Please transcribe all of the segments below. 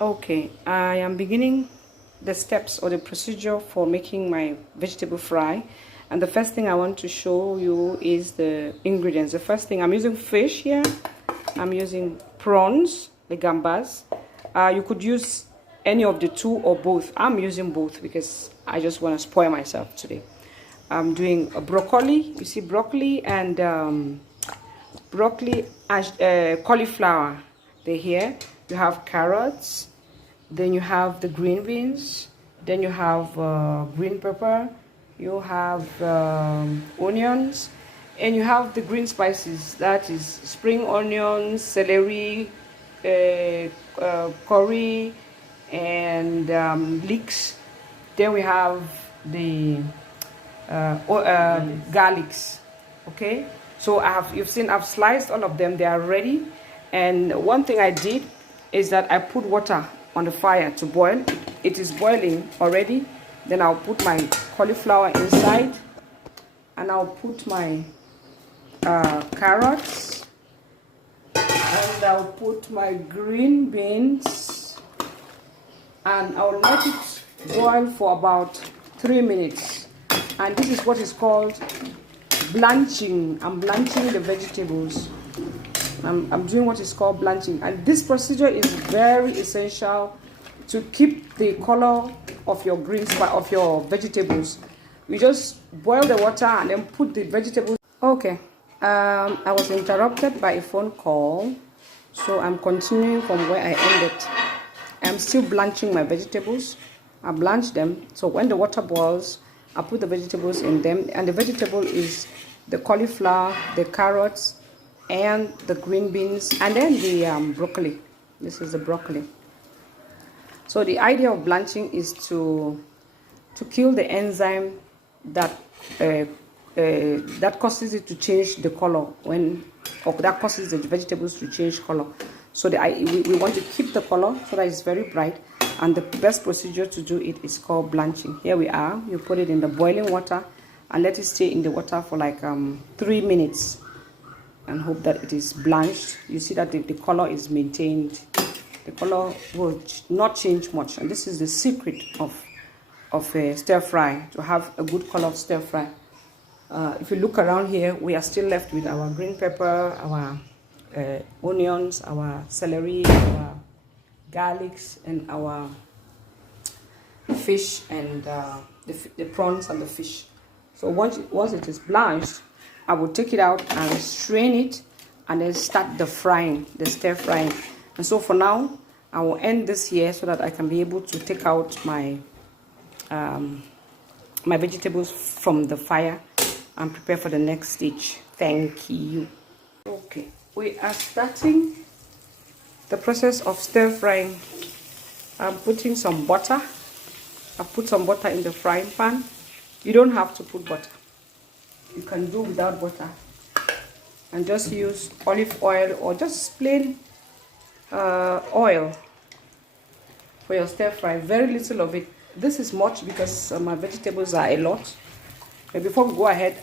Okay, I am beginning the steps or the procedure for making my vegetable fry. And the first thing I want to show you is the ingredients. The first thing, I'm using fish here. I'm using prawns, the gambas. You could use any of the two or both. I'm using both because I just want to spoil myself today. I'm doing a broccoli. You see broccoli and cauliflower. They're here. You have carrots. Then you have the green beans. Then you have green pepper. You have onions. And you have the green spices. That is spring onions, celery, curry, and leeks. Then we have the garlics. Okay, so I've sliced all of them. They are ready. And one thing I did is that I put water on the fire to boil. It is boiling already. Then I'll put my cauliflower inside, and I'll put my carrots, and I'll put my green beans, and I'll let it boil for about 3 minutes. And this is what is called blanching. I'm blanching the vegetables. I'm doing what is called blanching, and this procedure is very essential to keep the color of your of your vegetables. You just boil the water and then put the vegetables. Okay, I was interrupted by a phone call, so I'm continuing from where I ended. I'm still blanching my vegetables. I blanch them, so when the water boils, I put the vegetables in them, and the vegetable is the cauliflower, the carrots, and the green beans, and then the broccoli. This is the broccoli. So the idea of blanching is to kill the enzyme that that causes it to change the color that causes the vegetables to change color. So we want to keep the color so that it's very bright, and the best procedure to do it is called blanching. Here we are. You put it in the boiling water and let it stay in the water for like 3 minutes, and hope that it is blanched. You see that the color is maintained. The color will not change much, and this is the secret of a stir fry, to have a good color of stir fry. If you look around here, we are still left with our green pepper, our onions, our celery, our garlics, and our fish, and the prawns and the fish. So once it is blanched, I will take it out and strain it, and then start the frying, the stir frying. And so for now, I will end this here so that I can be able to take out my my vegetables from the fire and prepare for the next stage. Thank you. Okay, we are starting the process of stir frying. I'm putting some butter. I put some butter in the frying pan. You don't have to put butter. You can do without butter, and just use olive oil or just plain oil for your stir fry. Very little of it. This is much because my vegetables are a lot. But before we go ahead,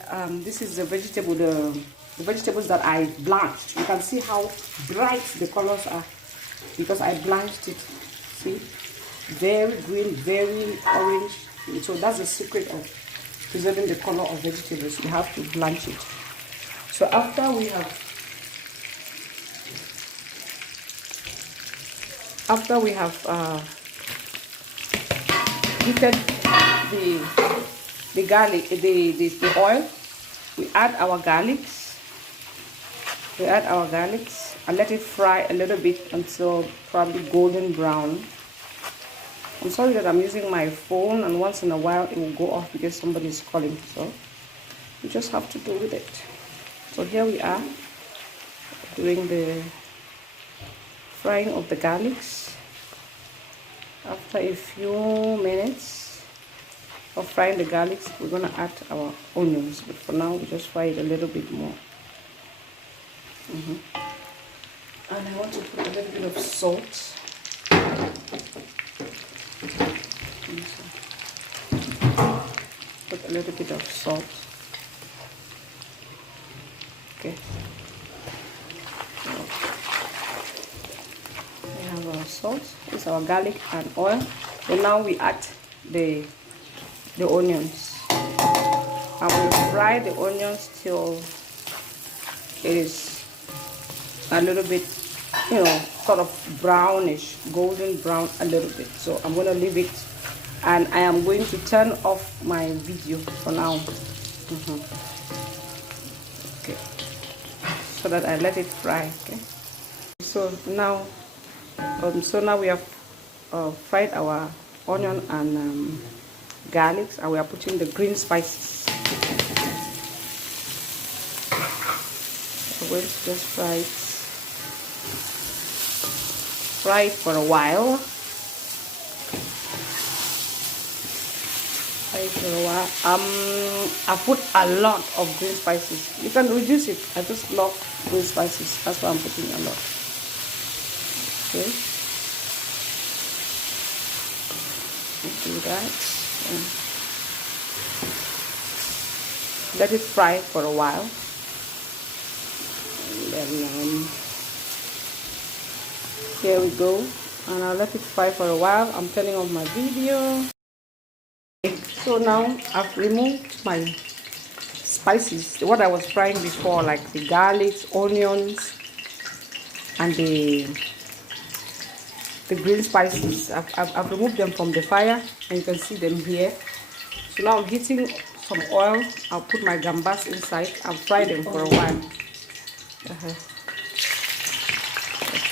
this is the vegetables that I blanched. You can see how bright the colors are because I blanched it. See, very green, very orange. So that's the secret of preserving the color of vegetables. You have to blanch it. So after we have heated the garlic, the oil, we add our garlics. And let it fry a little bit until probably golden brown. I'm sorry that I'm using my phone, and once in a while it will go off because somebody is calling, so you just have to do with it. So here we are doing the frying of the garlics. After a few minutes of frying the garlics, we're going to add our onions, but for now we just fry it a little bit more. And I want to put a little bit of salt. Put a little bit of salt. Okay. We have our salt. salt. This is our garlic and oil. So now we add the onions. I will fry the onions till it is a little bit, you know, sort of brownish, golden brown a little bit. So I'm going to leave it, and I am going to turn off my video for now. Okay, so that I let it fry. Okay, so now we have fried our onion and garlics, and we are putting the green spices. I'm going to just fry it for a while. I put a lot of green spices. You can reduce it. I just love green spices. That's why I'm putting a lot. Okay. Do that. Let it fry for a while. And then here we go. And I'll let it fry for a while. I'm turning off my video. So now I've removed my spices, what I was frying before, like the garlic, onions, and the green spices. I've removed them from the fire, and you can see them here. So now I'm heating some oil. I'll put my gambas inside and fry them for a while. Let's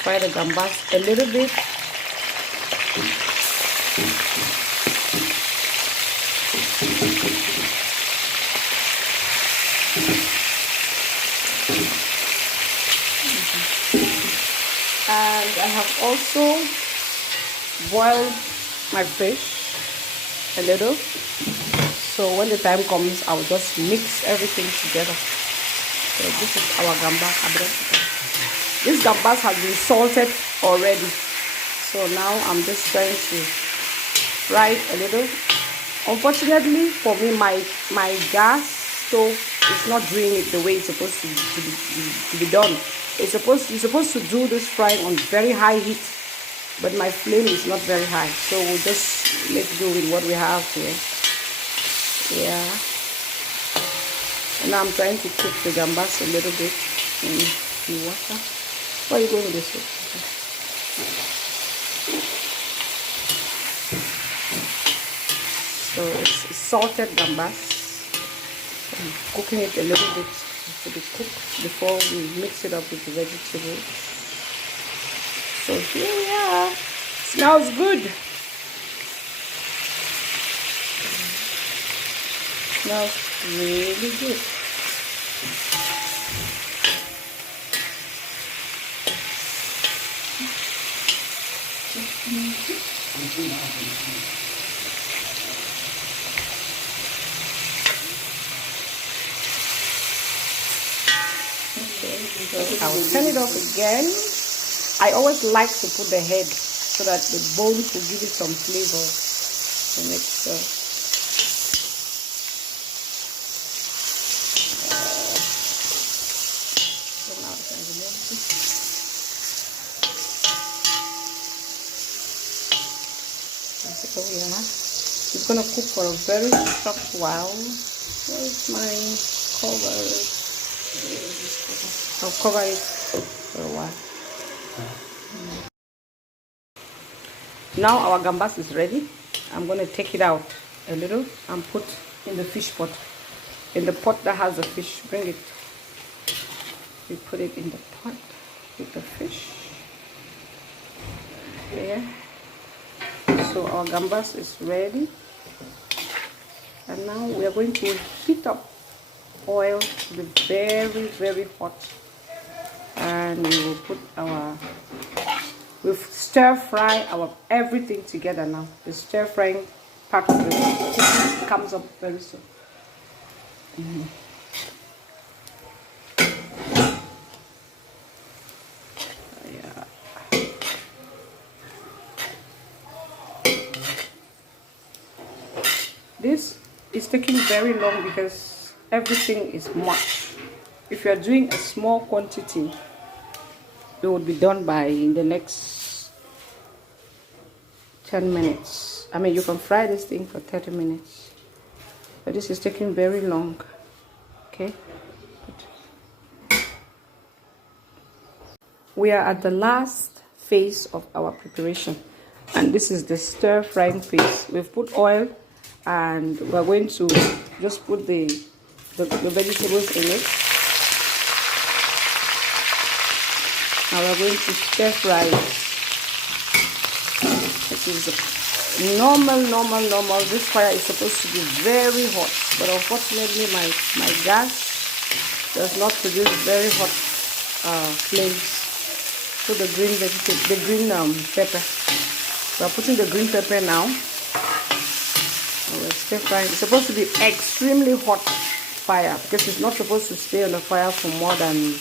fry the gambas a little bit. And I have also boiled my fish a little, so when the time comes I'll just mix everything together. So this is our gambas. This gambas has been salted already, so now I'm just trying to fry it a little. Unfortunately for me, my gas stove is not doing it the way it's supposed to be done. You're supposed to do this frying on very high heat, but my flame is not very high, so we'll just make do with what we have here. Yeah. And now I'm trying to cook the gambas a little bit in the water. Why are you going with this? So it's salted gambas. I'm cooking it a little bit to be cooked before we mix it up with the vegetables. So here we are. Smells good. Smells really good. I'll turn it off again. I always like to put the head so that the bones will give it some flavor. So make sure. So now I can remove this. That's it. It's gonna cook for a very short while. Where's my cover? I'll cover it for a while. Now our gambas is ready. I'm going to take it out a little and put in the fish pot. In the pot that has the fish, bring it. We put it in the pot with the fish. There. So our gambas is ready. And now we are going to heat up oil to be very, very hot. And we will put we'll stir fry everything together now. The stir frying part of it comes up very soon. Yeah. This is taking very long because everything is much. If you are doing a small quantity, it would be done by in the next 10 minutes. I mean, you can fry this thing for 30 minutes. But this is taking very long. Okay. We are at the last phase of our preparation. And this is the stir frying phase. We've put oil and we're going to just put the vegetables in it. Now we're going to stir fry it. It is normal. This fire is supposed to be very hot, but unfortunately my gas does not produce very hot flames. Put the green vegetable, the green pepper. We are putting the green pepper now. We're stir frying. It's supposed to be extremely hot fire because it's not supposed to stay on the fire for more than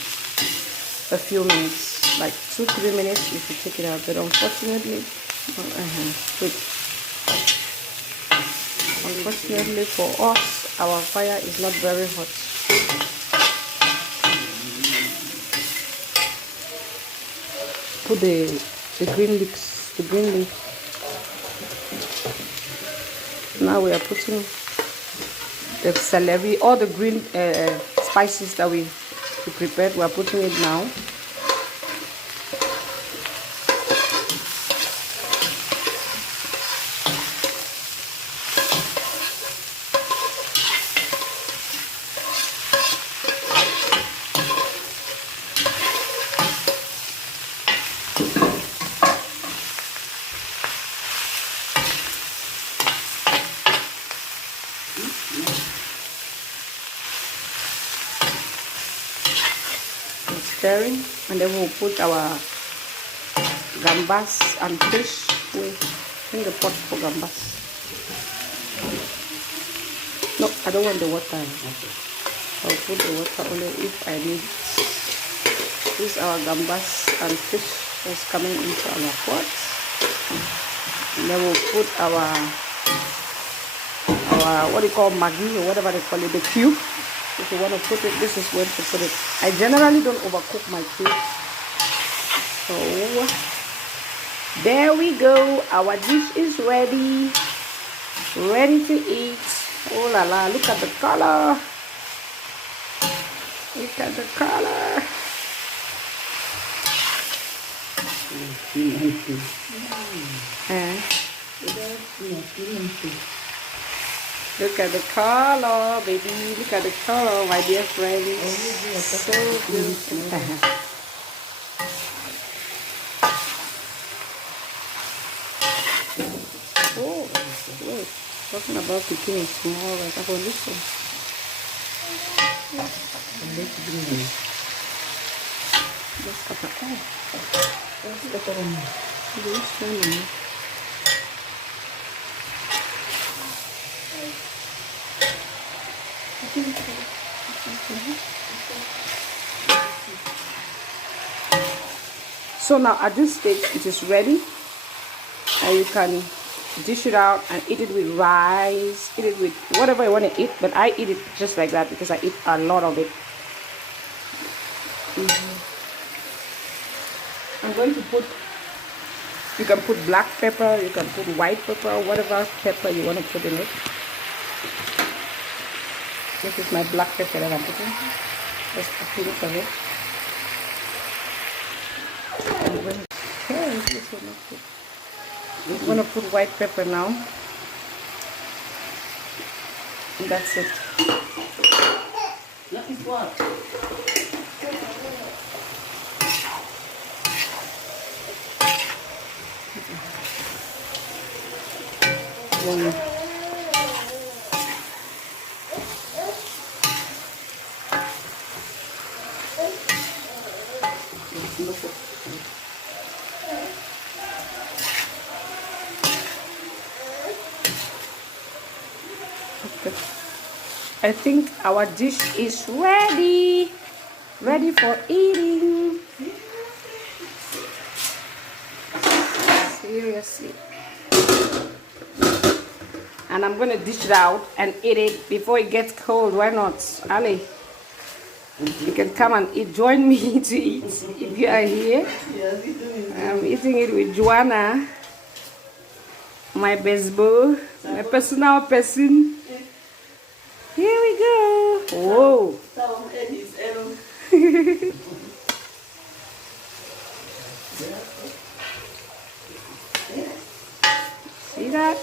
a few minutes, like 2-3 minutes. You should take it out, but unfortunately, unfortunately for us, our fire is not very hot. Put the green leaves, the green leaf. Now we are putting the celery, all the green spices that we prepared. We are putting it now. Stirring, and then we'll put our gambas and fish in the pot for gambas. No, I don't want the water. I'll put the water only if I need it. This is our gambas and fish is coming into our pot. And then we'll put our what do you call Maggi or whatever they call it, the cube. If you want to put it, this is where to put it. I generally don't overcook my cube. So there we go. Our dish is ready. Ready to eat. Oh la la, look at the color. Look at the color. Look at the color, baby. Look at the color, my dear friends. So beautiful. Oh, wait. Talking about picking small, like I want this one. Just cut it off. So now at this stage it is ready, and you can dish it out and eat it with rice, eat it with whatever you want to eat, but I eat it just like that because I eat a lot of it. I'm going to put, you can put black pepper, you can put white pepper, whatever pepper you want to put in it. This is my black pepper that I'm putting. Just a pinch of it. I'm going to put white pepper now. And that's it. That is what? I think our dish is ready for eating. Seriously. And I'm gonna dish it out and eat it before it gets cold. Why not, Ali? You can come and eat. Join me to eat if you are here. I'm eating it with Joanna. My best boo, my personal person. Here we go. Whoa. See that?